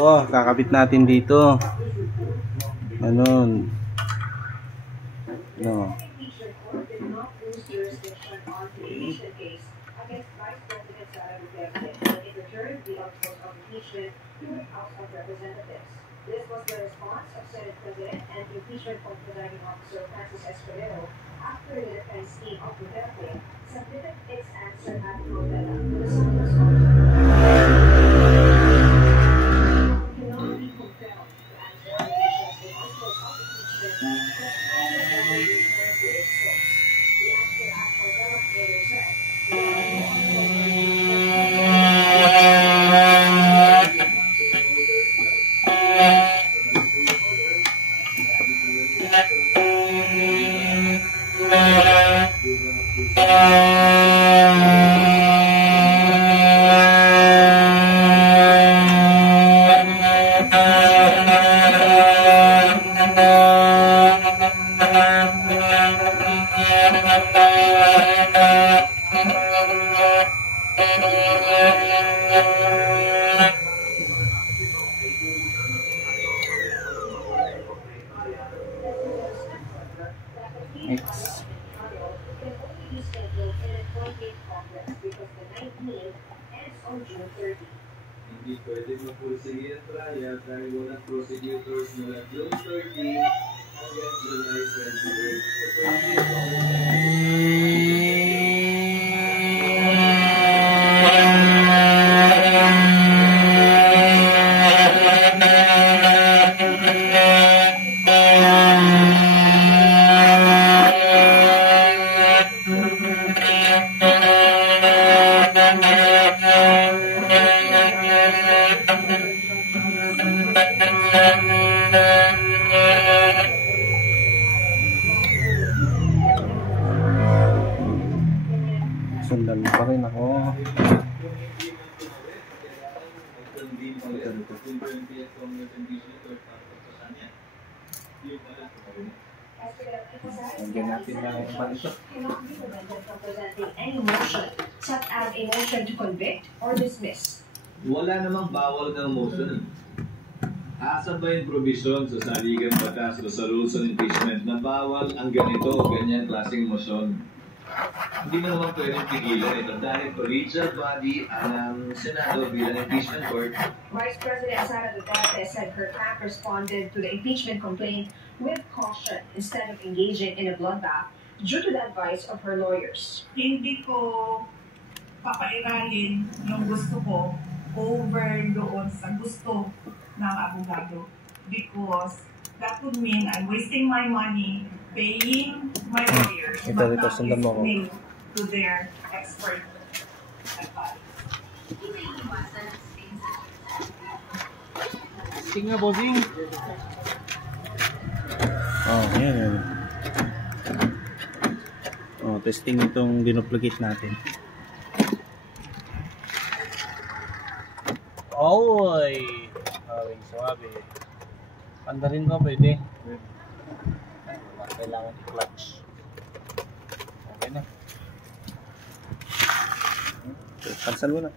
Oh, kakabit natin dito. Ganun. No. This was the response of Senate President and impeachment from presiding officer Francis Escudero after the defense team of Duterte submitted its answer at Novella to the Supreme Court. Cannot be compelled to answer allegations in articles of impeachment that all the return to its source. The answer at Novella further said the articles of Hindi pwede mapursige ang trial dahil walang prosecutors mula June 30 hanggang July 28. Sundan mo pa rin ako. Hanggang natin na yung palito. Any motion, such as a motion to convict or dismiss. Wala namang bawal ng motion. Asa ba yung provision sa saligang batas o sa rules on impeachment na bawal ang ganito o ganyan klaseng motion? Hindi mo naman pwedeng pigilan ito dahil collegial body ang Senado bilang impeachment court. Vice President Sara Duterte said her camp responded to the impeachment complaint with caution instead of engaging in a bloodbath due to the advice of her lawyers. Hindi ko papairalin yung gusto ko over doon sa gusto ng abogado because that would mean I'm wasting my money paying my lawyers but not listening to their expert advice. Tingnan, bossing. Oh, yan. Oh, testing itong dinuplicate natin. Oy! Suwabe. Panda rin ba? Pwede. Kailangan i-clutch. Okay na. Cancel mo na.